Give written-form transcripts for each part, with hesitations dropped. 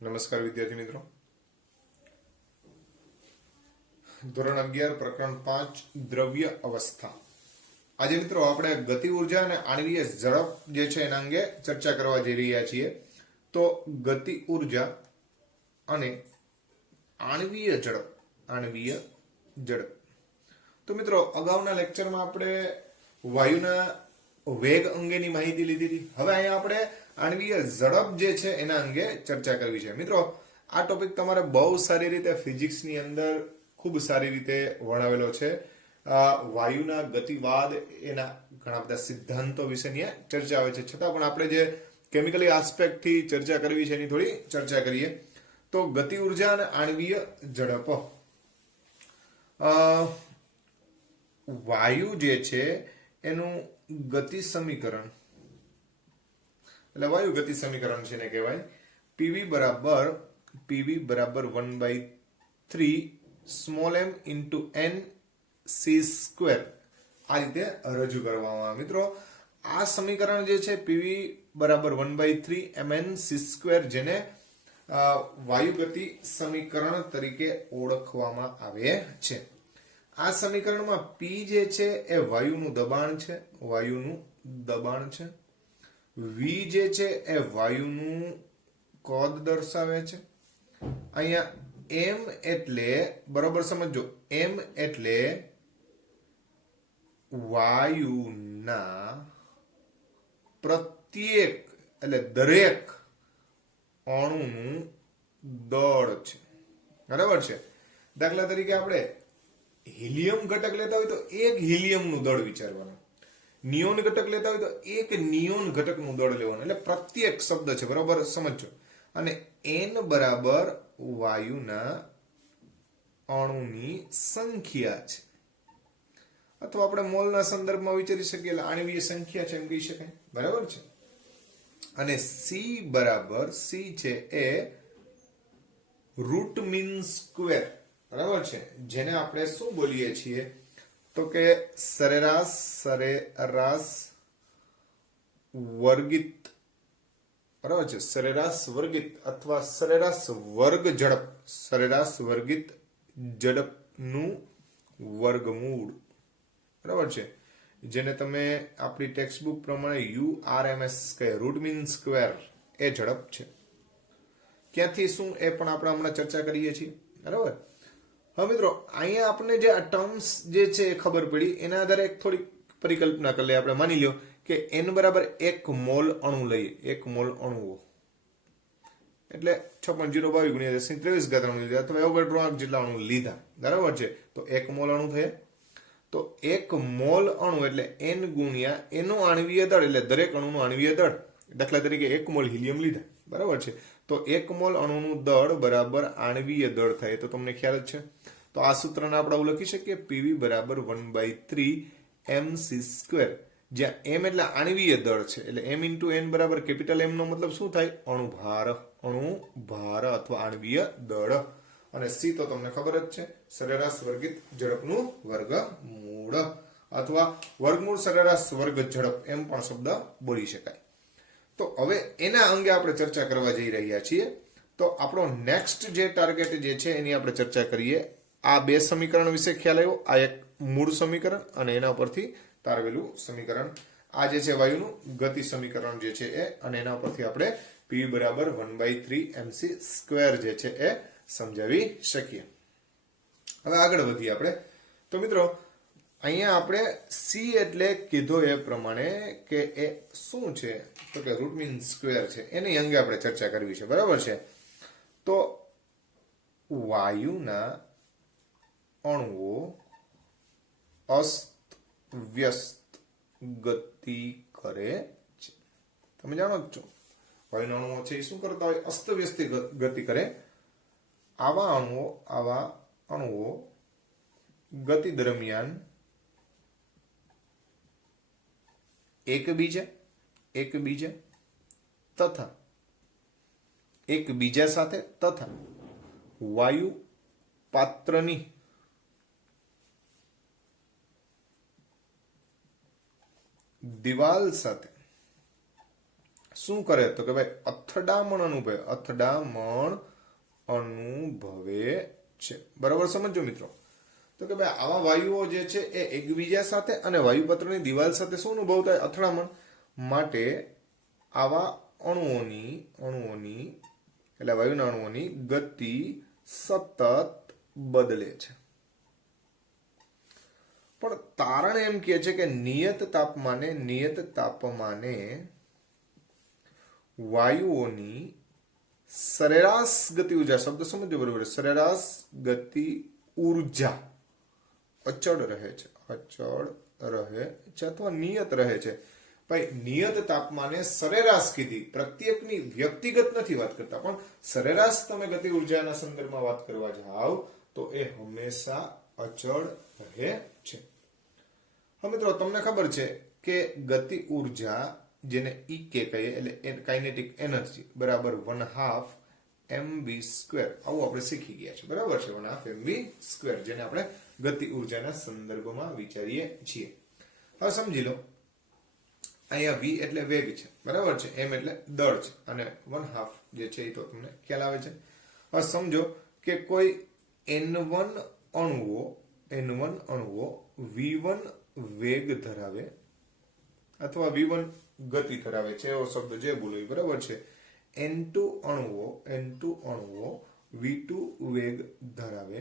નમસ્કાર વિદ્યાર્થી મિત્રો, ધોરણ 11 પ્રકરણ 5 દ્રવ્ય અવસ્થા. આજે મિત્રો આપણે ગતિ ઉર્જા અને આણ્વીય ઝડપ જે છે એના અંગે ચર્ચા કરવા જઈ રહ્યા છીએ. તો ગતિ ઉર્જા અને આણ્વીય ઝડપ. તો મિત્રો અગાઉના લેક્ચરમાં આપણે વાયુના વેગ અંગેની માહિતી લીધી હતી. હવે અહીંયા આપણે આણ્વીય ઝડપ જે છે એના અંગે ચર્ચા કરવી છે. મિત્રો આ ટોપિક તમારે બહુ સારી રીતે ફિઝિક્સની અંદર ખૂબ સારી રીતે વર્ણવેલો છે. વાયુના ગતિવાદ એના ઘણા બધા સિદ્ધાંતો વિશેની ચર્ચા આવે છે. છતાં પણ આપણે જે કેમિકલી આસ્પેક્ટથી ચર્ચા કરવી છે એની થોડી ચર્ચા કરીએ. તો ગતિ ઉર્જા અને આણ્વીય ઝડપ. વાયુ જે છે એનું ગતિ સમીકરણ, એટલે વાયુ ગતિ સમીકરણ છે ને કહેવાય પીવી બરાબર 1/3 small m into n c square. આ રીતે રજૂ કરવામાં આવે. મિત્રો આ સમીકરણ જે છે પીવી બરાબર 1/3 mn c સ્ક્વેર, જેને વાયુ ગતિ સમીકરણ તરીકે ઓળખવામાં આવે છે. આ સમીકરણમાં પી જે છે એ વાયુનું દબાણ છે. વી જે છે એ વાયુનું કદ દર્શાવે છે. અહીંયા એમ એટલે, બરોબર સમજો, એમ એટલે વાયુના પ્રત્યેક એટલે દરેક અણુનું દળ છે. બરાબર છે. દાખલા તરીકે આપણે હિલિયમ ઘટક લેતા હોય તો એક હિલિયમનું દળ વિચારવાનું, નિયોન ઘટક લેતા હોય તો એક નિયોન ઘટકનું દળ લેવાનું. એટલે પ્રત્યેક શબ્દ છે, બરાબર સમજો. અને n બરાબર વાયુના અણુની સંખ્યા છે, અથવા આપણે મોલના સંદર્ભમાં વિચારી શકીએ એટલે આણ્વીય સંખ્યા છે એમ કહી શકાય. બરાબર છે. અને સી છે એ રૂટ મીન સ્ક્વેર. બરાબર છે. જેને આપણે શું બોલીએ છીએ તો કે સરેરાશ વર્ગિત. બરાબર છે. સરેરાશ વર્ગિત અથવા સરેરાશ વર્ગિત ઝડપનું વર્ગમૂળ. બરાબર છે. જેને તમે આપણી ટેક્સ્ટબુક પ્રમાણે URMS કહે, રૂટ મીન સ્ક્વેર, એ ઝડપ છે. ક્યાંથી શું એ પણ આપણે હમણાં ચર્ચા કરીએ છીએ. બરાબર. હવે મિત્રો અહીંયા આપણે જે આ ટર્મ્સ જે છે એ ખબર પડી, એના આધારે એક થોડી પરિકલ્પના કરી લઈએ. આપણે માની લો કે n બરાબર 1 મોલ અણુ લઈએ. 1 મોલ અણુઓ એટલે 6.022 ગુણ્યા 1023 અણુ લીધા, અથવા એવોગાડ્રો જેટલા અણુ લીધા. બરાબર છે. તો 1 મોલ અણુ થયા. તો 1 મોલ અણુ એટલે n ગુણ્યા એનું આણ્વીય દળ, એટલે દરેક અણુનું આણ્વીય દળ. દાખલા તરીકે 1 મોલ હિલિયમ લીધા. બરાબર છે. તો 1 મોલ અણુનું દળ બરાબર આણ્વીય દળ થાય. તો તમને ખ્યાલ જ છે. તો આ સૂત્રને આપણે આવું લખી શકીએ, પીવી બરાબર 1/3 mc સ્ક્વેર, જ્યાં m એટલે આણ્વીય દળ છે. એટલે m ઇન્ટુ n બરાબર કેપિટલ M નો મતલબ શું થાય? અણુભાર અથવા આણ્વીય દળ. અને c તો તમને ખબર જ છે, સરેરાશ વર્ગિત ઝડપનું વર્ગમૂળ, અથવા વર્ગમૂળ સરેરાશ વર્ગ ઝડપ એમ પણ શબ્દ બોલી શકાય. તો હવે એના અંગે આપણે ચર્ચા કરવા જઈ રહ્યા છીએ. તો આપણો નેક્સ્ટ જે ટાર્ગેટ જે છે એની આપણે ચર્ચા કરીએ. આ બે સમીકરણ વિશે ખ્યાલ આવ્યો. આ એક મૂળ સમીકરણ અને એના પરથી તારવેલું સમીકરણ. આ જે છે વાયુનું ગતિ સમીકરણ જે છે એ, અને એના પરથી આપણે પી બરાબર 1/3 mc સ્ક્વેર જે છે એ સમજાવી શકીએ. હવે આગળ વધીએ આપણે. તો મિત્રો અહીંયા આપણે સી એટલે કીધો એ પ્રમાણે કે એ શું છે તો કે રૂટ મીન સ્ક્વેર છે, એની અંગે આપણે ચર્ચા કરવી છે. બરાબર છે. તો વાયુના અણુઓ અસ્તવ્યસ્ત ગતિ કરે છે. તમે જાણો જ છો વાયુના અણુઓ છે એ શું કરતા હોય? અસ્તવ્યસ્ત ગતિ કરે. આવા અણુઓ ગતિ દરમિયાન એકબીજા સાથે તથા વાયુ પાત્રની દિવાલ સાથે શું કરે તો કે ભાઈ અથડામણ અનુભવે છે. બરાબર સમજો મિત્રો. તો કે ભાઈ આવા વાયુઓ જે છે એ એકબીજા સાથે અને વાયુપત્રની દિવાલ સાથે શું અનુભવ થાય? અથડામણ. માટે આવા અણુઓની એટલે વાયુના અણુઓની ગતિ સતત બદલે છે. પણ તારણ એમ કહે છે કે નિયત તાપમાને વાયુઓની સરેરાશ ગતિ ઉર્જા, શબ્દ સમજો બરોબર, સરેરાશ ગતિ ઉર્જા અચળ રહે છે અથવા નિયત રહે છે. ભાઈ નિયત તાપમાને સરેરાશ કીધી, પ્રત્યેકની વ્યક્તિગત નથી વાત કરતા, પણ સરેરાશ તમે ગતિ ઉર્જાના સંદર્ભમાં વાત કરવા જાઓ તો એ હંમેશા અચળ રહે છે. હવે મિત્રો તમને ખબર છે કે ગતિ ઉર્જા જેને ઈકે કહીએ એટલે કાઇનેટિક એનર્જી બરાબર 1/2 mv², આવું આપણે શીખી ગયા છે. બરાબર છે, 1/2 mv², જેને આપણે ગતિ ઉર્જાના સંદર્ભમાં વિચારીએ છીએ. હવે સમજી લો, અહીંયા v એટલે વેગ છે, બરાબર છે, m એટલે દળ છે, અને 1/2 જે છે એ તો તમને ખ્યાલ આવે છે. હવે સમજો કે કોઈ n1 અણુઓ v1 વેગ ધરાવે અથવા v1 ગતિ ધરાવે છે, એવો શબ્દ જે બોલો બરાબર છે. n2 અણુઓ v2 વેગ ધરાવે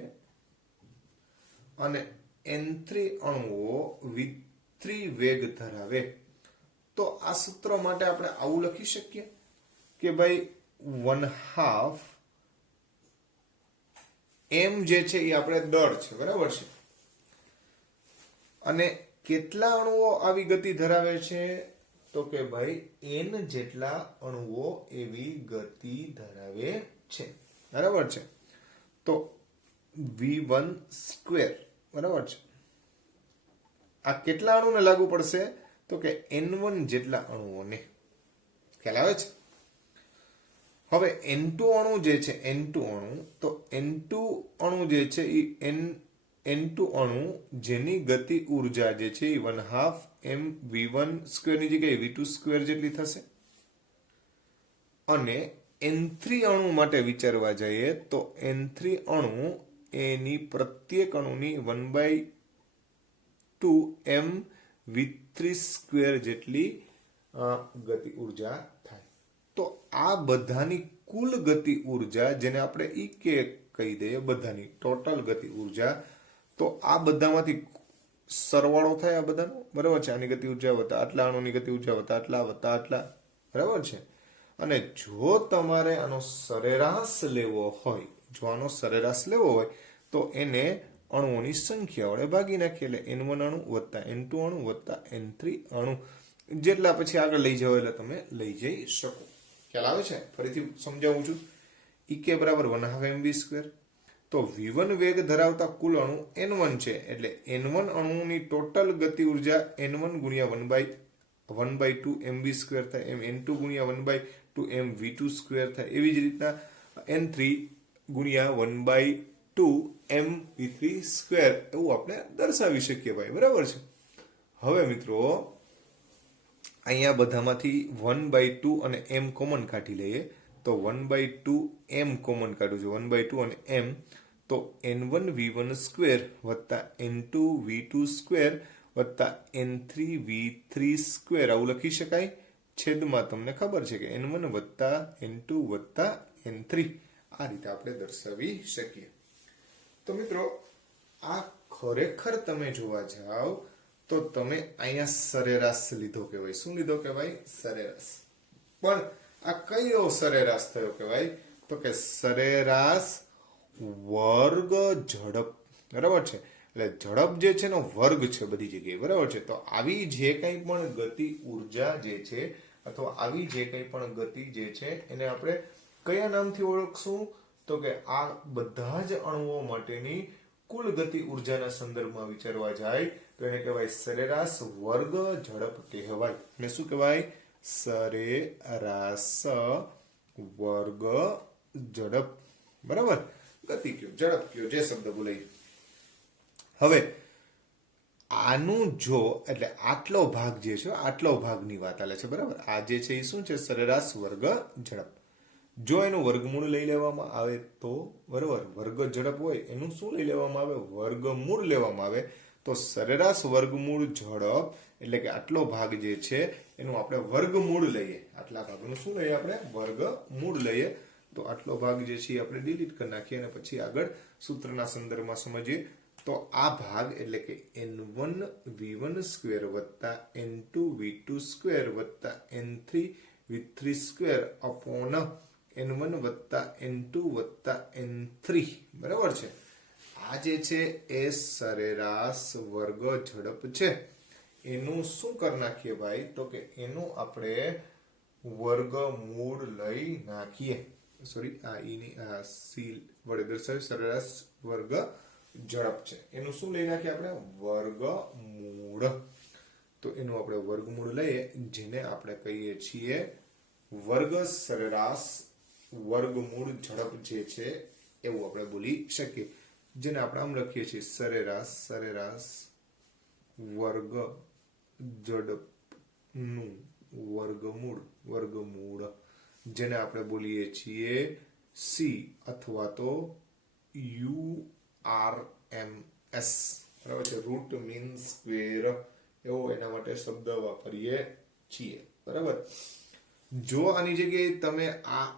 અને n3 અણુઓ v3 વેગ ધરાવે. તો આ સૂત્ર માટે આપણે આવું લખી શકીએ કે ભાઈ 1/2 m જે છે એ આપણે દળ છે, બરાબર છે, અને કેટલા અણુઓ આવી ગતિ ધરાવે છે તો કે ભાઈ n જેટલા અણુઓ એવી ગતિ ધરાવે છે, બરાબર છે. તો v1², બરાબર છે, આ કેટલા અણુને લાગુ પડશે તો કે n1 જેટલા અણુઓને. ખ્યાલ આવે છે? હવે n2 અણુ જે છે, તો n2 અણુ જે છે એ n2 અણુ જેની ગતિ ઉર્જા જે છે એ 1/2 mv1² ની જગ્યાએ v2² જેટલી થશે. અને n3 અણુ માટે વિચારવા જઈએ તો n3 અણુ એની પ્રત્યેક અણુની 1/2 mv3² જેટલી ગતિ ઉર્જા થાય. તો આ બધાની કુલ ગતિ ઉર્જા, જેને આપણે ઈકે કહી દઈએ, બધાની ટોટલ ગતિ ઉર્જા, તો આ બધામાંથી સરવાળો થાય આ બધાનો, બરાબર છે. આની ગતિ ઉર્જા વત્તા આટલા અણુની ગતિ ઉર્જા વત્તા આટલા, બરાબર છે. અને જો તમારે આનો સરેરાશ લેવો હોય, તો એને અણુઓની સંખ્યા વડે ભાગી નાખીએ, એટલે n1 અણુ વત્તા n2 અણુ વત્તા n3 અણુ, જેટલા પછી આગળ લઈ જાઓ એટલે તમે લઈ જઈ શકો. ખ્યાલ આવે છે? ફરીથી સમજાવું છું. ઈકે બરાબર 1/2 mv². તો v1 વેગ ધરાવતા કુલ અણુ n1 છે, એટલે n1 અણુની ટોટલ ગતિ ઉર્જા n1 ગુણ્યા 1/2 mv² થાય, એમ n2 ગુણ્યા 1/2 mv2² થાય. એવી જ રીતના n3 ગુણ્યા 1/2 mv3², એવું આપણે દર્શાવી શકીએ ભાઈ, બરાબર છે. હવે મિત્રો અહીંયા બધામાંથી 1/2 અને m કોમન કાઢી લઈએ, તો 1/2 m કોમન કાઢું છું, 1/2 અને m, તો n1 v1² વત્તા n2 v2² વત્તા n3 v3², આવું લખી શકાય. છેદમાં તમને ખબર છે કે n1 વત્તા n2 વત્તા n3, આ રીતે આપણે દર્શાવી શકીએ. તો મિત્રો આ ખરેખર તમે જોવા જાઓ તો તમે અહીંયા સરેરાશ લીધો કહેવાય. શું લીધો કહેવાય? સરેરાશ. પણ આ કયો સરેરાશ થયો કહેવાય? તો કે સરેરાશ વર્ગ ઝડપ, બરાબર છે. એટલે ઝડપ જે છે એનો વર્ગ છે બધી જગ્યાએ, બરાબર છે. તો આવી જે કંઈ પણ ગતિ ઉર્જા જે છે, અથવા આવી જે કંઈ પણ ગતિ જે છે, એને આપણે કયા નામથી ઓળખશું? તો કે આ બધા જ અણુઓ માટેની કુલ ગતિ ઉર્જાના સંદર્ભમાં વિચારવા જાય તો એને કહેવાય સરેરાશ વર્ગ ઝડપ કહેવાય. અને શું કહેવાય? સરેરાશ વર્ગ ઝડપ, બરાબર. ગતિ કયો, ઝડપ કયો, જે શબ્દ બોલાય. હવે આનું જો એટલે આટલો ભાગ જે છે આટલો ભાગની વાત આલે છે બરાબર. આ જે છે એ શું છે? સરેરાશ વર્ગ ઝડપ. જો એનું વર્ગમૂળ લઈ લેવામાં આવે તો બરાબર, વર્ગ ઝડપ હોય એનું શું લઈ લેવામાં આવે? વર્ગમૂળ લેવામાં આવે. તો સરેરાશ વર્ગમૂળ ઝડપ એટલે કે આટલો ભાગ જે છે એનું આપણે વર્ગમૂળ લઈએ. આટલા ભાગનું શું લઈએ આપણે? વર્ગમૂળ લઈએ. તો આટલો ભાગ જે છે આપણે ડિલીટ કરી નાખીએ અને પછી આગળ સૂત્રના સંદર્ભમાં સમજીએ. તો આ ભાગ એટલે કે n1 v1 સ્ક્વેર વત્તા n2 v2 સ્ક્વેર વત્તા n3 v3 square upon n1 વત્તા n2 વત્તા n3 બરાબર છે. આ જે છે એ સરેરાશ વર્ગ ઝડપ છે. એનું શું કરી નાખીએ ભાઈ? તો કે એનું આપણે વર્ગમૂળ લઈ નાખીએ. સોરી, આ ઈની આ સી વડે દર્શાવ્યું સરેરાશ વર્ગ ઝડપ છે. એનું શું લઈ નાખીએ આપણે? વર્ગમૂળ. તો એનું આપણે વર્ગમૂળ લઈએ, જેને આપણે કહીએ છીએ વર્ગ સરેરાશ વર્ગમૂળ ઝડપ જે છે એવું આપણે બોલી શકીએ. જેને આપણે આમ લખીએ છીએ સરેરાશ વર્ગ ઝડપનું વર્ગમૂળ, જેને આપણે બોલીએ છીએ સી અથવા તો URMS બરાબર છે. રૂટ મીન સ્ક્વેર એવો એના માટે શબ્દ વાપરીએ છીએ બરાબર. જો આની જગ્યાએ તમે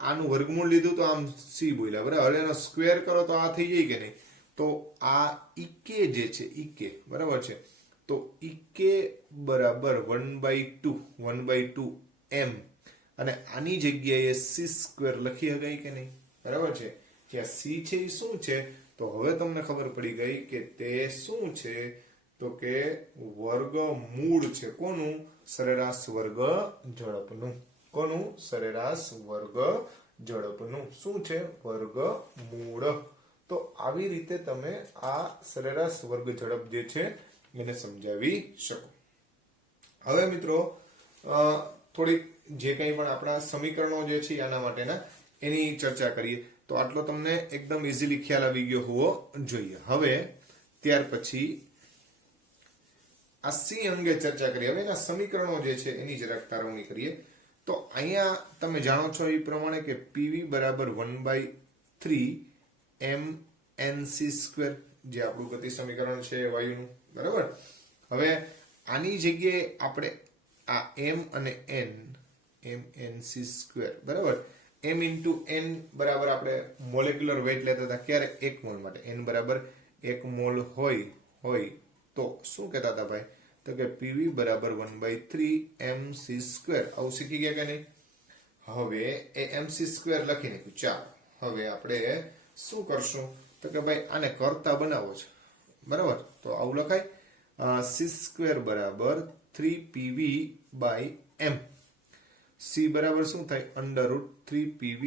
આનું વર્ગમૂળ લીધું તો આમ સી બોલ્યા બરાબર. એનો સ્ક્વેર કરો તો આ થઈ જાય કે નહીં? તો આ ઈકે જે છે ઈકે બરાબર છે. તો ઈકે બરાબર 1/2 m અને આની જગ્યાએ સી સ્ક્વેર લખી શકાય કે નહીં? બરાબર છે. જ્યાં સી છે એ શું છે? તો હવે તમને ખબર પડી ગઈ કે તે શું છે? તો કે વર્ગમૂળ છે. કોનું? સરેરાશ વર્ગ ઝડપનું. કોનું? સરેરાશ વર્ગ ઝડપનું. શું છે? વર્ગમૂળ. તો આવી રીતે તમે આ સરેરાશ વર્ગ ઝડપ જે છે એને સમજાવી શકો. હવે મિત્રો થોડીક જે કંઈ પણ આપણા સમીકરણો જે છે આના માટેના એની ચર્ચા કરીએ. તો આટલો તમને એકદમ ઇઝીલી ખ્યાલ આવી ગયો હોવો જોઈએ. હવે ત્યાર પછી આ સી અંગે ચર્ચા કરીએ. હવે એના સમીકરણો જે છે એની જરાક તારવણી કરીએ. તો અહીંયા તમે જાણો છો એ પ્રમાણે કે પીવી બરાબર 1/3 mnc સ્ક્વેર જે આપણું ગતિ સમીકરણ છે વાયુનું બરાબર. હવે આની જગ્યાએ આપણે આ m અને n mnc સ્ક્વેર બરાબર. m ઇન્ટુ n બરાબર આપણે મોલેક્યુલર વેઇટ લેતા હતા. ક્યારે? 1 મોલ માટે. n બરાબર 1 મોલ હોય તો શું કહેતા હતા ભાઈ? તો કે પીવી બરાબર 1/3 mc સ્ક્વેર. આવું શીખી ગયા કે નહીં? હવે એ mc સ્ક્વેર લખી નાખ્યું. ચાલો હવે આપણે શું કરશું? તો કે ભાઈ આને કરતા બનાવો છે બરાબર. તો આવું લખાય c સ્ક્વેર બરાબર 3pv બાય m. c બરાબર શું થાય? √3pv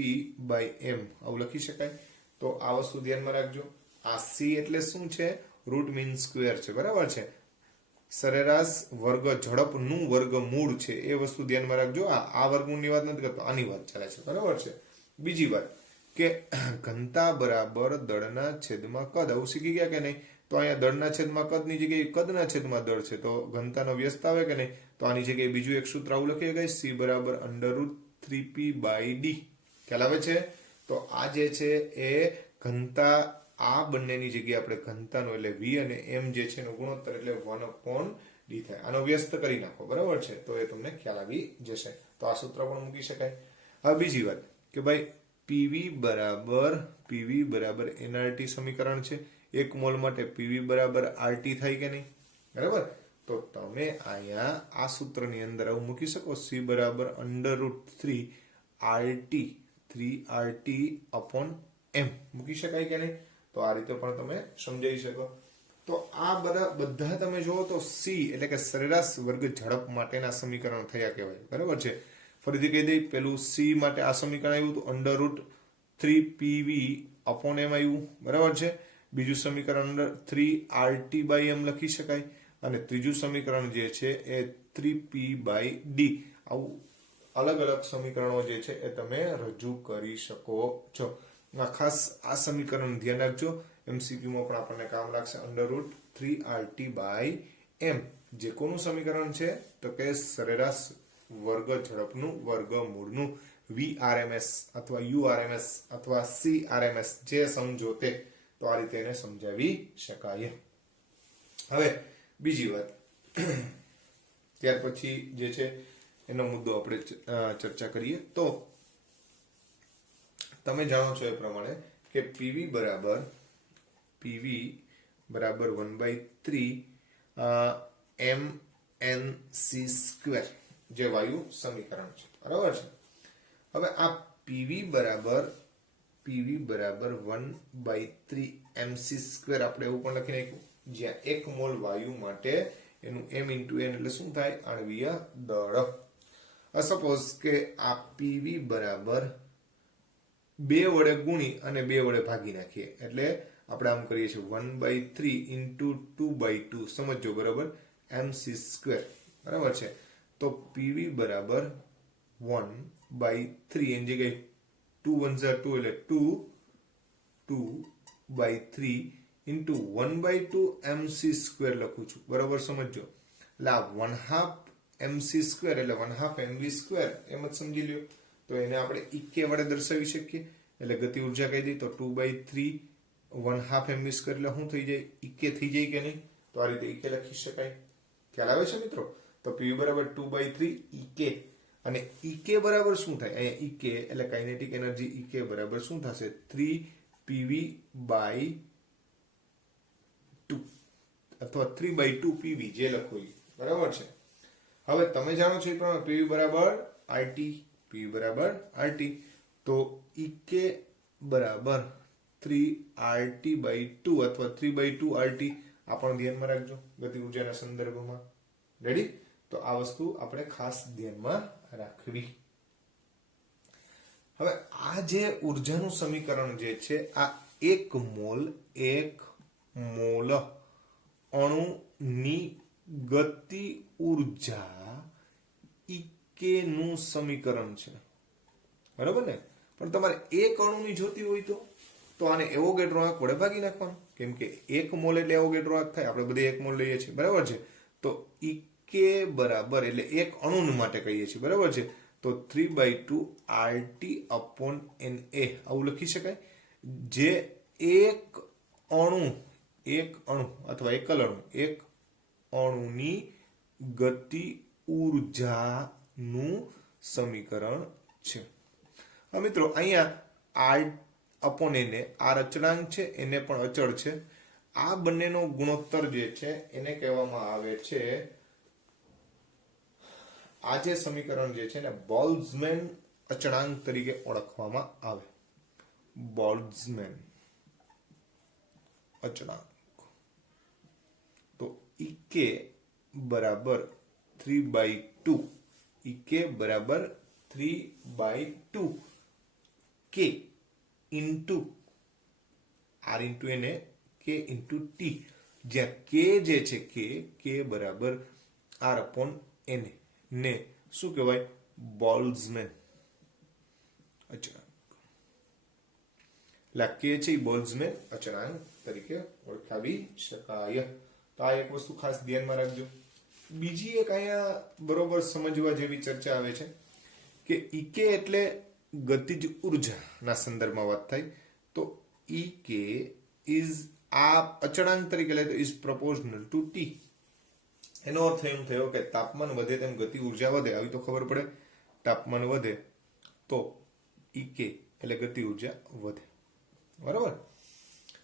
by m. આવું લખી શકાય. તો આ વસ્તુ ધ્યાનમાં રાખજો. આ c એટલે શું છે? રૂટ મીન સ્ક્વેર છે બરાબર છે. સરેરાશ વર્ગ ઝડપનું વર્ગમૂળ છે એ વસ્તુ ધ્યાનમાં રાખજો. આ વર્ગમૂળની વાત નથી કરતો, આની વાત ચાલે છે બરાબર છે. બીજી વાત કે ઘનતા બરાબર દળના છેદમાં કદ. આવું શીખી ગયા કે નહીં? તો અહીંયા દળના છેદમાં કદની જગ્યાએ કદના છેદમાં દળ છે તો ઘનતાનો વ્યસ્ત આવે કે નહીં? તો આની જગ્યાએ બીજું એક સૂત્ર આવું લખી શકાય c બરાબર √3p બાય d. ખ્યાલ આવે છે? તો આ જે છે એ ઘનતા, આ બંનેની જગ્યાએ આપણે ઘનતાનો એટલે v અને m જે છે એનો ગુણોત્તર એટલે 1/d થાય. આનો વ્યસ્ત કરી નાખો બરાબર છે. તો એ તમને ખ્યાલ આવી જશે. તો આ સૂત્ર પણ મૂકી શકાય. હવે બીજી વાત કે ભાઈ પીવી બરાબર nRT સમીકરણ છે. 1 મોલ માટે પીવી બરાબર RT થાય કે નહીં? બરાબર. તો તમે અહીંયા આ સૂત્રની અંદર આવું મૂકી શકો c બરાબર √3RT અપોન m મૂકી શકાય કે નહીં? તો આ રીતે પણ તમે સમજાવી શકો. તો આ બધા તમે જુઓ તો c એટલે કે સરેરાશ વર્ગ ઝડપ માટેના સમીકરણ થયા કહેવાય બરાબર છે. ફરીથી કહી દઈ, પેલું c માટે આ સમીકરણ આવ્યું હતું √3pv અપોન m આવ્યું બરાબર છે. બીજું સમીકરણ √3RT બાય m લખી શકાય અને ત્રીજું સમીકરણ જે છે એ 3p બાય d. આવું અલગ અલગ સમીકરણો જે છે એ તમે રજૂ કરી શકો છો. ખાસ આ સમીકરણ ધ્યાન રાખજો, MCQ માં પણ આપણને કામ લાગશે. √3RT બાય એમ જે કોનું સમીકરણ છે તો કે સરેરાશ વર્ગ ઝડપનું વર્ગમૂળનું VRMS અથવા URMS અથવા CRMS જે સમજો તે, તો આ રીતે એને સમજાવી શકાય. હવે બીજી વાત, ત્યાર પછી જે છે એનો મુદ્દો આપણે ચર્ચા કરીએ. તો તમે જાણો છો એ પ્રમાણે કે PV બરાબર 1/3 mnc² જે વાયુ સમીકરણ છે, બરાબર છે. હવે આ PV બરાબર 1/3 mc² આપણે એવું પણ લખી નાખ્યું, જ્યાં 1 મોલ વાયુ માટે એનું m × n એટલે શું થાય? આણ્વીય દળ. સપોઝ કે આ PV બરાબર 2 વડે ગુણી અને 2 વડે ભાગી નાખીએ, એટલે આપણે આમ કરીએ છીએ 1/3 × 2/2, સમજો બરાબર, mc², બરાબર છે. તો PV બરાબર 1/3 એની જગ્યાએ 2 × 1 = 2 એટલે 2/3 × 1/2 mc² લખું છું, બરાબર, સમજો. એટલે આ 1/2 mc² એટલે 1/2 mv², એમ જ સમજી લ્યો. તો એને આપણે EK વડે દર્શાવી શકીએ, એટલે ગતિ ઉર્જા કહી દઈએ તો 2/3 1/2 mv² એટલે શું થઈ જાય? EK થઈ જાય કે નહીં? તો આ રીતે EK લખી શકાય. ખ્યાલ આવે છે મિત્રો? તો PV બરાબર 2/3 EK, અને EK બરાબર શું થાય? અહીંયા EK એટલે કાઇનેટિક એનર્જી EK બરાબર શું થશે? 3PV/2 અથવા 3/2 PV જે લખો એ, બરાબર છે. હવે તમે જાણો છો એ પ્રમાણે PV બરાબર RT, તો EK બરાબર 3RT/2 અથવા 3/2 RT, આ પણ ધ્યાનમાં રાખજો ગતિ ઉર્જાના સંદર્ભમાં. રેડી? તો આ વસ્તુ આપણે ખાસ ધ્યાનમાં રાખવી. હવે આ જે ઉર્જાનું સમીકરણ જે છે, આ 1 મોલ અણુની ગતિ ઉર્જા EK નું સમીકરણ છે, બરાબર ને? પણ તમારે 1 અણુની જોતી હોય તો આને એવોગેડ્રો આંક વડે ભાગી નાખવાનું, કેમ કે 1 મોલ એટલે એવોગેડ્રો આંક થાય, આપણે બધે 1 મોલ લઈએ છીએ, બરાબર છે. તો EK બરાબર એટલે 1 અણુ માટે કહીએ છીએ, બરાબર છે. તો 3/2 RT/NA આવું લખી શકાય, જે એક અણુ અથવા એકલ અણુની ગતિ ઉર્જાનું સમીકરણ છે. હવે મિત્રો અહીંયા R/NA, R અચળાંક છે, એને પણ અચળ છે. આ બંનેનો ગુણોત્તર જે છે એને કહેવામાં આવે છે, આ જે સમીકરણ જે છે ને બોલ્ટ્ઝમેન અચળાંક તરીકે ઓળખવામાં આવે. બોલ્ટ્ઝમેન અચળાંક. તો EK બરાબર 3/2, EK બરાબર 3/2 K into R into NA, K into T, જ્યાં K જે છે K બરાબર R/NA ને શું કહેવાય? બોલ્ટ્ઝમેન અચળાંક. એટલે K છે એ બોલ્ટ્ઝમેન અચળાંક તરીકે ઓળખાવી શકાય. તો આ એક વસ્તુ ખાસ ધ્યાનમાં રાખજો. બીજી એક અહીંયા બરોબર સમજવા જેવી ચર્ચા આવે છે કે EK એટલે ગતિજ ઉર્જાના સંદર્ભમાં વાત થાય, તો EK ઇઝ આ અચળાંક તરીકે લે તો ઇઝ પ્રોપોર્શનલ ટુ T. એનો અર્થ એમ થયો કે તાપમાન વધે તેમ ગતિ ઉર્જા વધે, આવી તો ખબર પડે. તાપમાન વધે તો EK એટલે ગતિ ઉર્જા વધે, બરાબર.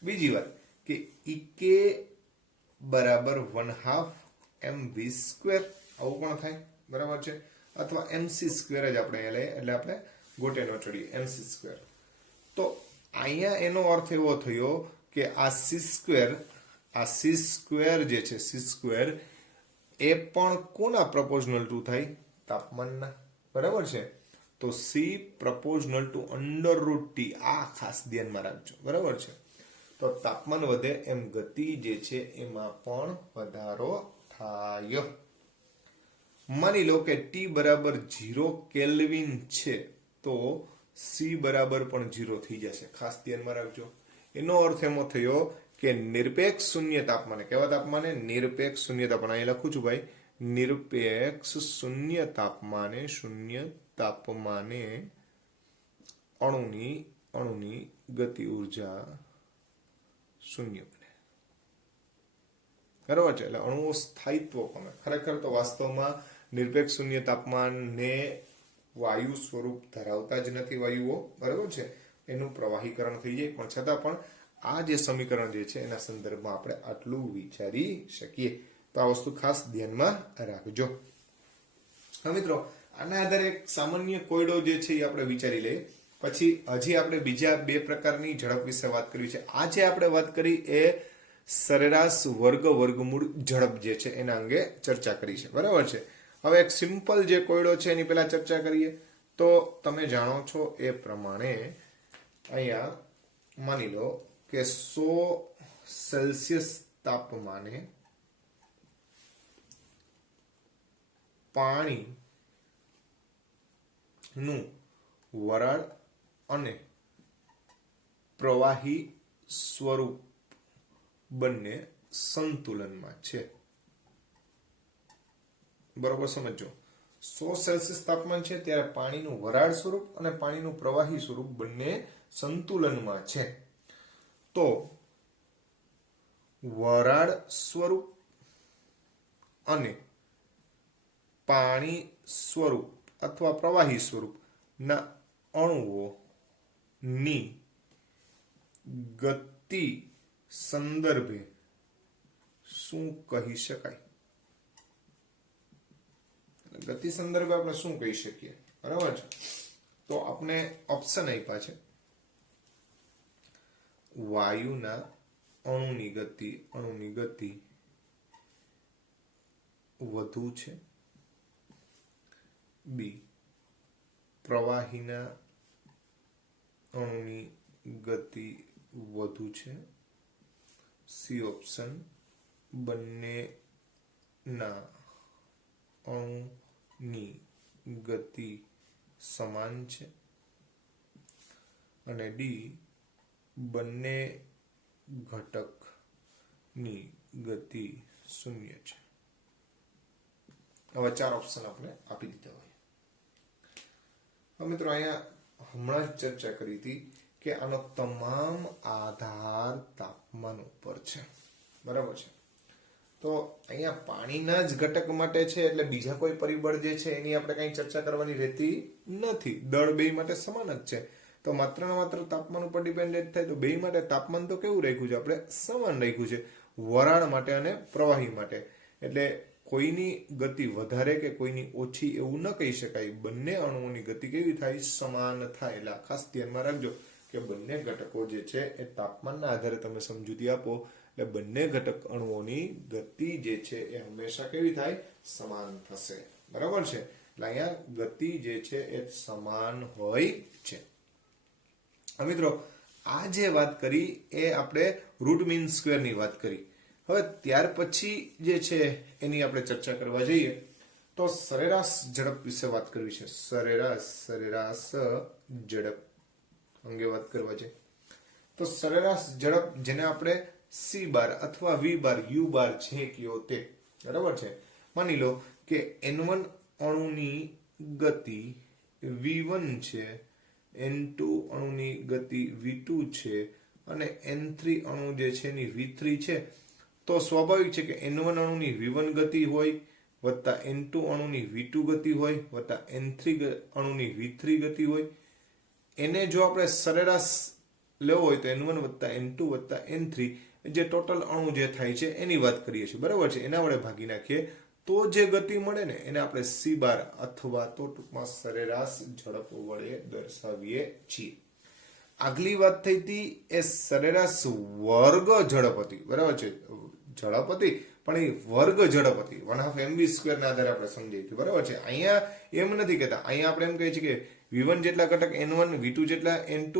બીજી વાત કે EK બરાબર 1/2 mv², આવું પણ થાય, બરાબર છે. અથવા mc² જ આપણે લઈએ, એટલે આપણે ગોટે ન ચડીએ, mc². તો અહીંયા એનો અર્થ એવો થયો કે આ c² જે છે c² એ પણ કોના પ્રોપોર્શનલ ટુ થાય? તાપમાનના, બરાબર છે. તો c પ્રોપોર્શનલ ટુ √T, આ ખાસ ધ્યાનમાં રાખજો, બરાબર છે. તો તાપમાન વધે એમ ગતિ જે છે એમાં પણ વધારો થાય. માની લો કે T બરાબર 0 કેલ્વિન છે, તો C બરાબર પણ 0 થઈ જશે, ખાસ ધ્યાનમાં રાખજો. એનો અર્થ એમ થયો કે નિરપેક્ષ શૂન્ય તાપમાને, કેવા તાપમાને? નિરપેક્ષ શૂન્ય તાપમાને. અહીં લખું છું ભાઈ, નિરપેક્ષ શૂન્ય તાપમાને અણુની ગતિ ઉર્જા શૂન્ય બને. બરાબર છે. એટલે અણુઓ સ્થાયિત્વ પામે. ખરેખર તો વાસ્તવમાં નિરપેક્ષ શૂન્ય તાપમાનને વાયુ સ્વરૂપ ધરાવતા જ નથી વાયુઓ, બરાબર છે, એનું પ્રવાહીકરણ થઈ જાય, પણ છતાં પણ આ જે સમીકરણ જે છે એના સંદર્ભમાં આપણે આટલું વિચારી શકીએ. તો આ વસ્તુ ખાસ ધ્યાનમાં રાખજો. હવે મિત્રો, આના આધારે એક સામાન્ય કોયડો જે છે એ આપણે વિચારી લઈએ. પછી હજી આપણે બીજા બે પ્રકારની ઝડપ વિશે વાત કરવી છે. આ જે આપણે વાત કરી એ સરેરાશ વર્ગમૂળ ઝડપ જે છે એના અંગે ચર્ચા કરી છે, બરાબર છે. હવે એક સિમ્પલ જે કોયડો છે એની પહેલા ચર્ચા કરીએ. તો તમે જાણો છો એ પ્રમાણે અહીંયા માની લો કે 100 સેલ્સિયસ તાપમાને પાણીનું વરાળ અને પ્રવાહી સ્વરૂપ બંને સંતુલનમાં છે. બરોબર સમજો. 100 સેલ્સિયસ તાપમાન છે ત્યારે પાણીનું વરાળ સ્વરૂપ અને પાણીનું પ્રવાહી સ્વરૂપ બંને સંતુલનમાં છે. તો વરાળ સ્વરૂપ અને પાણી સ્વરૂપ અથવા પ્રવાહી સ્વરૂપના અણુઓની ગતિ સંદર્ભે શું કહી શકાય? ગતિ સંદર્ભે આપણે શું કહી શકીએ? બરાબર છે. તો આપણે ઓપ્શન આપ્યા છે. વાયુના અણુની ગતિ વધુ છે. બી, પ્રવાહીના અણુની ગતિ વધુ છે. સી ઓપ્શન, બંનેના અણુની ગતિ સમાન છે. અને ડી, બંને ઘટકની ગતિ શૂન્ય છે. હવે 4 ઓપ્શન આપણે આપી દીધા હોય. હવે મિત્રો, અહીંયા હમણાં જ ચર્ચા કરી હતી કે આનો તમામ આધાર તાપમાન ઉપર છે, બરાબર છે. તો અહીંયા પાણીના જ ઘટક માટે છે એટલે બીજા કોઈ પરિબળ જે છે એની આપણે કઈ ચર્ચા કરવાની રહેતી નથી. દળ બે માટે સમાન જ છે. તો માત્ર ને માત્ર તાપમાન ઉપર ડિપેન્ડન્ટ થાય તો બે માટે તાપમાન તો કેવું રાખ્યું છે આપણે? સમાન રાખ્યું છે, વરાળ માટે અને પ્રવાહી માટે. એટલે કોઈની ગતિ વધારે કે કોઈની ઓછી એવું ન કહી શકાય. બંને અણુઓની ગતિ કેવી થાય? સમાન થાય. એટલે ખાસ ધ્યાનમાં રાખજો કે બંને ઘટકો જે છે એ તાપમાનના આધારે તમે સમજૂતી આપો એટલે બંને ઘટક અણુઓની ગતિ જે છે એ હંમેશા કેવી થાય? સમાન થશે, બરાબર છે. એટલે અહીંયા ગતિ જે છે એ સમાન હોય છે. મિત્રો, આ જે વાત કરી એ આપણે રૂટ મીન સ્ક્વેર ની વાત કરી. હવે ત્યાર પછી જે છે એની આપણે ચર્ચા કરવા જઈએ તો સરેરાશ ઝડપ વિશે વાત કરવી છે. સરેરાશ ઝડપ અંગે વાત કરવા છે. તો સરેરાશ ઝડપ જેને આપણે સી બાર અથવા વી બાર યુ બાર છે કયો તે, બરાબર છે. માની લો કે N1 અણુની ગતિ V1 છે, N2 અણુની ગતિ V2 છે અને N3 અણુ જે છે એની V3 છે. તો સ્વાભાવિક છે કે N1 અણુની V1 ગતિ હોય વત્તા N2 અણુની V2 ગતિ હોય વત્તા N3 અણુની V3 ગતિ હોય. એને જો આપણે સરેરાશ લેવો હોય તો N1 વત્તા N2 વત્તા N3 જે ટોટલ અણુ જે થાય છે એની વાત કરીએ છીએ, બરાબર છે. એના વડે ભાગી નાખીએ તો જે ગતિ મળે ને એને આપણે સી બાર અથવા તો ટૂંકમાં સરેરાશ ઝડપ વડે દર્શાવીએ છીએ. આગલી વાત થઈ હતી એ સરેરાશ વર્ગ ઝડપ હતી, બરાબર છે. ઝડપ હતી પણ એ વર્ગ ઝડપ હતી, 1/2 mv² ના આધારે આપણે સમજી હતી, બરાબર છે. અહીંયા એમ નથી કહેતા. અહીંયા આપણે એમ કહીએ છીએ કે V1 જેટલા ઘટક N1, V2 જેટલા N2.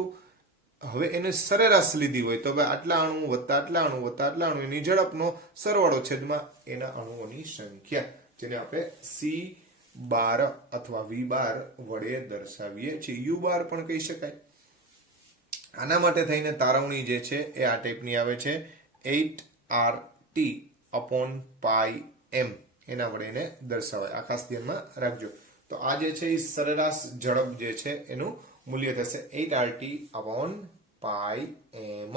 હવે એને સરેરાશ લીધી હોય તો હવે આટલા અણુ વત્તા આટલા અણુ વત્તા આટલા અણુ એની ઝડપનો સરવાળો છેદમાં એના અણુઓની સંખ્યા, જેને આપણે સી બાર અથવા વી બાર વડે દર્શાવીએ છીએ. યુ બાર પણ કહી શકાય. આના માટે થઈને તારવણી જે છે એ આ ટાઈપની આવે છે 8RT upon પાઈ m એના વડે એને દર્શાવાય. આ ખાસ ધ્યાનમાં રાખજો. તો આ જે છે એ સરેરાશ ઝડપ જે છે એનું મૂલ્ય થશે 8RT upon પાઈ m.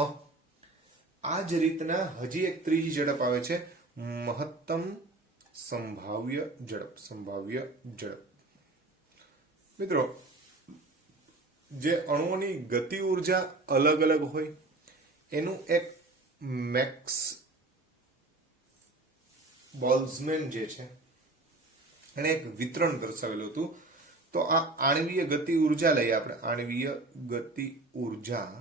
આ જ રીતના હજી એક ત્રીજી ઝડપ આવે છે, મહત્તમ સંભાવ્ય ઝડપ. સંભાવ્ય ઝડપ મિત્રો, જે અણુઓની ગતિ ઉર્જા અલગ અલગ હોય એનું એક મેક્સ બોલ્ટ્ઝમેન જે છે એને એક વિતરણ દર્શાવેલું હતું. તો આ આણ્વીય ગતિ ઉર્જા લઈએ આપણે, આણ્વીય ગતિ ઉર્જા,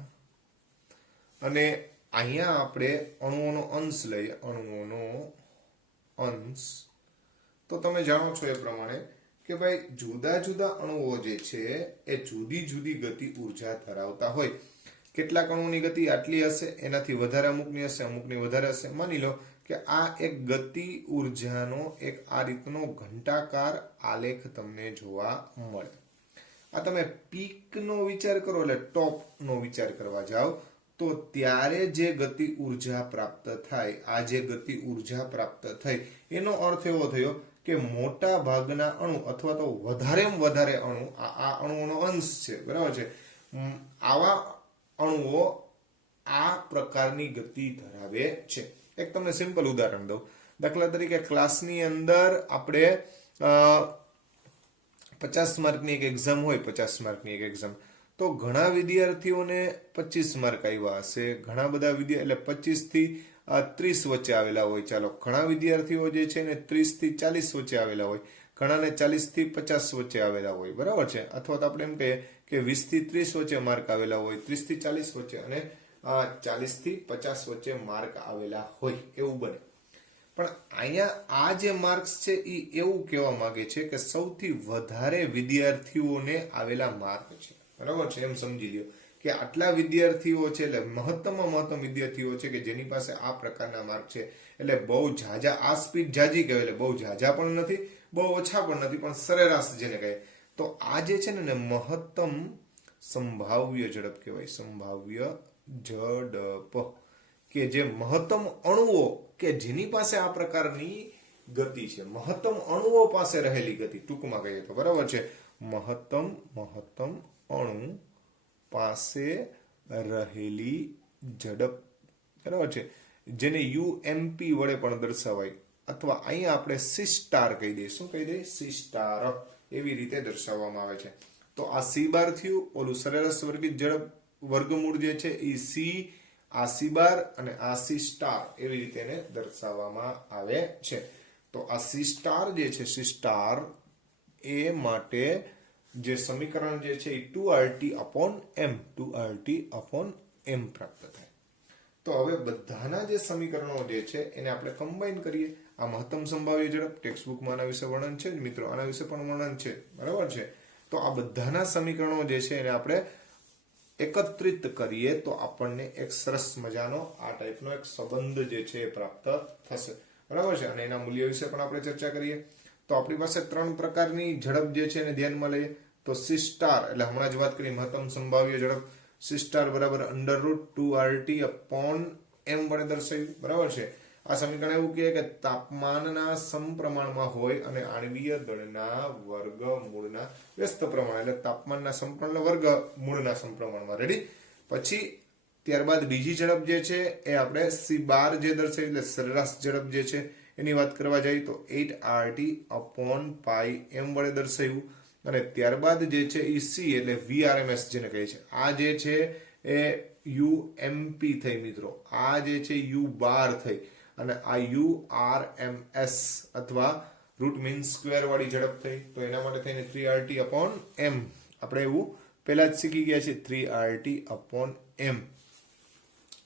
અને અહીંયા આપણે અણુઓનો અંશ લઈએ, અણુઓનો અંશ. તો તમે જાણો છો એ પ્રમાણે કે ભાઈ જુદા જુદા અણુઓ જે છે એ જુદી જુદી ગતિ ઉર્જા ધરાવતા હોય. કેટલાક અણુઓની ગતિ આટલી હશે, એનાથી વધારે અમુકની હશે, અમુકની વધારે હશે. માની લો કે આ એક ગતિ ઉર્જાનો એક આ રીતનો ઘંટાકાર આલેખ તમને જોવા મળે. આ તમે પીકનો વિચાર કરો એટલે ટોપનો વિચાર કરવા જાઓ તો ત્યારે જે ગતિ ઉર્જા પ્રાપ્ત થાય, આ જે ગતિ ઉર્જા પ્રાપ્ત થઈ એનો અર્થ એવો થયો કે મોટા ભાગના અણુ અથવા તો વધારેમાં વધારે અણુ, આ અણુઓનો અંશ છે, બરાબર છે, આવા અણુઓ આ પ્રકારની ગતિ ધરાવે છે. એક તમને સિમ્પલ ઉદાહરણ દઉં. દાખલા તરીકે ક્લાસની અંદર આપણે 50 માર્કની એક એક્ઝામ હોય, 50 માર્કની એક એક્ઝામ, તો ઘણા વિદ્યાર્થીઓને 25 માર્ક આવ્યા હશે, ઘણા બધા એટલે 25 થી 30 વચ્ચે આવેલા હોય. ચાલો, ઘણા વિદ્યાર્થીઓ જે છે ને 30 થી 40 વચ્ચે આવેલા હોય, ઘણાને 40 થી 50 વચ્ચે આવેલા હોય, બરાબર છે. અથવા તો આપણે એમ કહીએ કે 20 થી 30 વચ્ચે માર્ક આવેલા હોય, 30 થી 40 વચ્ચે, અને 40 થી 50 વચ્ચે માર્ક આવેલા હોય, એવું બને. પણ અહીંયા આ જે માર્ક્સ છે એ એવું કહેવા માંગે છે કે સૌથી વધારે વિદ્યાર્થીઓને આવેલા માર્ક છે, બરાબર છે. એમ સમજી લ્યો કે આટલા વિદ્યાર્થીઓ છે, એટલે મહત્તમમાં મહત્તમ વિદ્યાર્થીઓ છે કે જેની પાસે આ પ્રકારના માર્ક છે. એટલે બહુ ઝાઝા, આ સ્પીડ ઝાઝી કહેવાય, એટલે બહુ ઝાઝા પણ નથી, બહુ ઓછા પણ નથી, પણ સરેરાશ જેને કહે. તો આ જે છે ને મહત્તમ સંભાવ્ય ઝડપ કહેવાય, સંભાવ્ય ઝડપ, કે જે મહત્તમ અણુઓ કે જેની પાસે આ પ્રકારની ગતિ છે, મહત્તમ અણુઓ પાસે રહેલી ગતિ, ટૂંકમાં કહીએ તો, બરાબર છે. મહત્તમ અણુ પાસે રહેલી ઝડપ, બરાબર છે, જેને UMP વડે પણ દર્શાવાય, અથવા અહીંયા આપણે C સ્ટાર કહી દઈએ. શું કહી દઈએ? C star. એવી રીતે દર્શાવવામાં આવે છે. તો આ C બાર થયું, ઓલું સરેરાશ વર્ગિત ઝડપ વર્ગમૂળ જે છે એ C, આ C બાર અને આ C સ્ટાર, એવી રીતે એને દર્શાવવામાં આવે છે. તો આ C સ્ટાર જે છે, C સ્ટાર એ માટે જે સમીકરણ જે છે એ 2RT upon m, 2RT upon m પ્રાપ્ત થાય. તો હવે બધાના જે સમીકરણો જે છે એને આપણે કમ્બાઈન કરીએ. આ મહત્તમ સંભાવ્ય ઝડપ, ટેક્સ્ટ બુકમાં આના વિશે વર્ણન છે મિત્રો, આના વિશે પણ વર્ણન છે, બરાબર છે. તો આ બધાના સમીકરણો જે છે એને આપણે એકત્રિત કરીએ તો આપણને એક સરસ મજાનો આ ટાઈપનો એક સંબંધ જે છે એ પ્રાપ્ત થશે, બરાબર છે. અને એના મૂલ્ય વિશે પણ આપણે ચર્ચા કરીએ. તો આપણી પાસે 3 પ્રકારની ઝડપ જે છે એને ધ્યાનમાં લઈએ. તો C સ્ટાર એટલે હમણાં જ વાત કરી મહત્તમ સંભાવ્ય ઝડપ, C સ્ટાર બરાબર √2RT upon m વડે દર્શાવ્યું, બરાબર છે. આ સમીકરણ એવું કહે કે તાપમાનના સમપ્રમાણમાં હોય અને આણ્વીય દળના વર્ગમૂળના વ્યસ્ત પ્રમાણ, એટલે તાપમાનના સમપ્રમાણ વર્ગમૂળના સમપ્રમાણમાં. રેડી? પછી ત્યારબાદ બીજી ઝડપ જે છે એ આપણે C બાર જે દર્શાવી, એટલે સરેરાશ ઝડપ જે છે એની વાત કરવા જઈએ તો 8RT upon પાઈ m વડે દર્શાવ્યું. અને ત્યારબાદ જે છે એ C એટલે VRMS જેને કહે છે, આ જે છે એ UMP થઈ મિત્રો, આ જે છે U બાર થઈ, અને આ URMS અથવા રૂટ મીન સ્ક્વેર વાળી ઝડપ થઈ. તો એના માટે થઈને 3RT upon m, આપણે એવું પહેલા જ શીખી ગયા છે, 3RT upon m.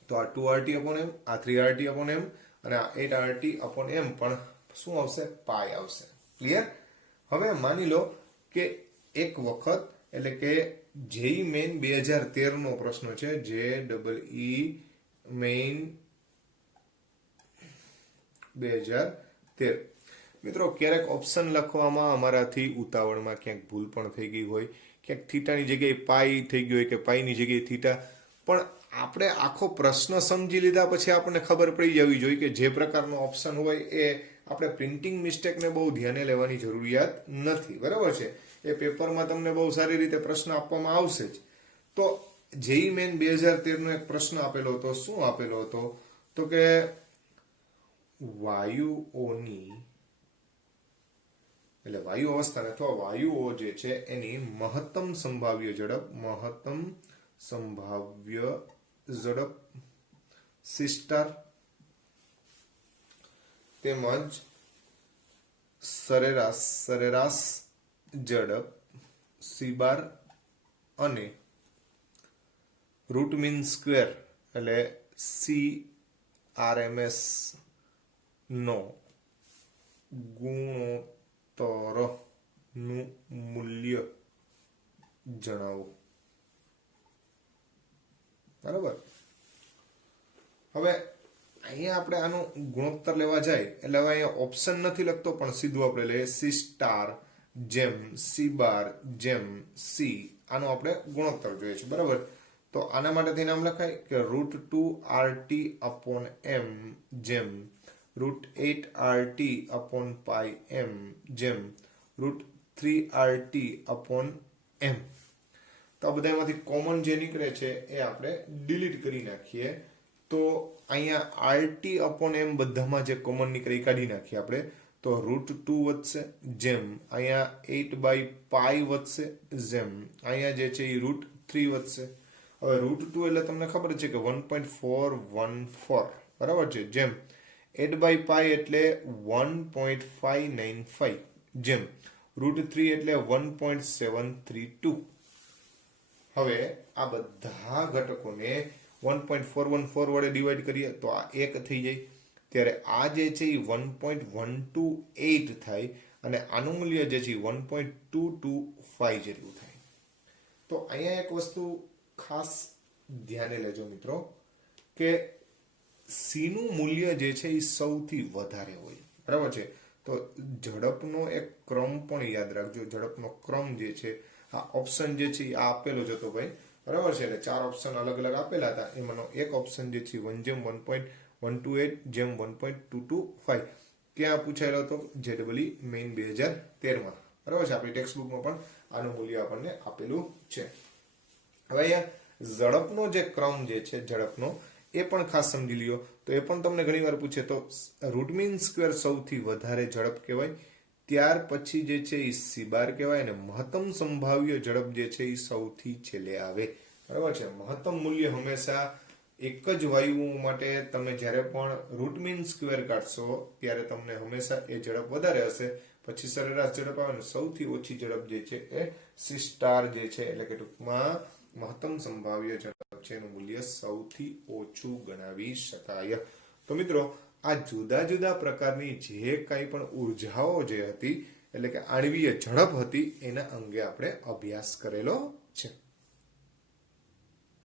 તો આ 2RT upon m, આ 3RT upon m, અને આ 8RT upon m પણ શું આવશે? પાઈ આવશે. ક્લિયર? હવે માની લો કે એક વખત, એટલે કે જેઈ મેઇન 2013 નો પ્રશ્ન છે, JEE મેઇન 2013. મિત્રો, ક્યારેક ઓપ્શન લખવામાં અમારાથી ઉતાવળમાં ક્યાંક ભૂલ પણ થઈ ગઈ હોય, ક્યાંક થીટાની જગ્યાએ પાઈ થઈ ગઈ હોય કે પાઈની જગ્યાએ થીટા, પણ આપણે આખો પ્રશ્ન સમજી લીધા પછી આપણને ખબર પડી જવી જોઈએ કે જે પ્રકારનો ઓપ્શન હોય એ આપણે પ્રિન્ટિંગ મિસ્ટેકને બહુ ધ્યાને લેવાની જરૂરિયાત નથી. બરાબર છે. એ પેપરમાં તમને બહુ સારી રીતે પ્રશ્ન આપવામાં આવશે જ. તો જેઈ મેન 2013 નો એક પ્રશ્ન આપેલો હતો. શું આપેલો હતો? તો કે વાયુઓની એટલે વાયુ અવસ્થાને અથવા વાયુઓ જે છે એની મહત્તમ સંભાવ્ય ઝડપ C* તેમજ સરેરાશ ઝડપ C* અને રૂટ મીન સ્ક્વેર એટલે CRMS નો ગુણોત્તરનું મૂલ્ય જણાવો. બરાબર. હવે અહીંયા આપણે આનું ગુણોત્તર લેવા જાય એટલે હવે અહીંયા ઓપ્શન નથી લખતો પણ સીધું આપણે લઈએ C* જેમ C* જેમ C. આનો આપણે ગુણોત્તર જોઈએ છે. બરાબર. તો આના માટે થઈને આમ લખાય કે √2RT/m જેમ √8RT/m જેમ √3RT/m. તો આ બધામાંથી કોમન જે નીકળે છે એ આપણે ડિલીટ કરી નાખીએ. તો અહીંયા RT/m બધામાં જે કોમન નીકળે એ કાઢી નાખીએ આપણે. તો √2 વધશે જેમ અહીંયા 8/π વધશે જેમ અહીંયા જે છે એ √3 વધશે. હવે √2 એટલે તમને ખબર છે કે 1.414. બરાબર છે. જેમ 8/π એટલે 1.595 જેમ √3 એટલે 1.732. હવે આ બધા ઘટકોને 1.414 વડે ડિવાઈડ કરીએ તો આ 1 થઈ જાય. ત્યારે આ જે છે એ 1.128 થાય અને આનું મૂલ્ય જે છે 1.225 જેટલું થાય. તો અહીંયા એક વસ્તુ ખાસ ધ્યાને લેજો મિત્રો કે C નું મૂલ્ય જે છે એ સૌથી વધારે હોય. બરાબર છે. તો ઝડપનો એક ક્રમ પણ યાદ રાખજો. ઝડપનો ક્રમ જે છે આ ઓપ્શન જે છે આ આપેલો જ હતો ભાઈ. બરાબર છે. એટલે 4 ઓપ્શન અલગ અલગ આપેલા હતા. એમાંનો એક ઓપ્શન જે છે 1 જેમ 1.128 જેમ 1.225 ત્યાં પૂછાયેલો હતો JEE મેઇન 2013 માં. બરાબર છે. આપણી ટેક્સ્ટ બુકમાં પણ આનું મૂલ્ય આપણને આપેલું છે. હવે અહીંયા ઝડપનો જે ક્રમ જે છે ઝડપનો એ પણ ખાસ સમજી લ્યો. તો એ પણ તમને ઘણી વાર પૂછે. તો રૂટ મીન સ્ક્વેર સૌથી વધારે ઝડપ કહેવાય. ત્યાર પછી જે છે એ C* કહેવાય અને મહત્તમ સંભાવ્ય ઝડપ જે છે એ સૌથી છેલ્લે આવે. બરાબર છે. મહત્તમ મૂલ્ય હંમેશા એક જ વાયુઓ માટે તમે જ્યારે પણ રૂટ મીન સ્ક્વેર કાઢશો ત્યારે તમને હંમેશા એ ઝડપ વધારે હશે. પછી સરેરાશ ઝડપ આવે ને સૌથી ઓછી ઝડપ જે છે એ C* જે છે એટલે કે ટૂંકમાં મહત્તમ સંભાવ્ય ઝડપ છે એનું મૂલ્ય સૌથી ઓછું ગણાવી શકાય. તો મિત્રો આ જુદા જુદા પ્રકારની જે કંઈ પણ ઉર્જાઓ જે હતી એટલે કે આણ્વીય ઝડપ હતી એના અંગે આપણે અભ્યાસ કરેલો છે.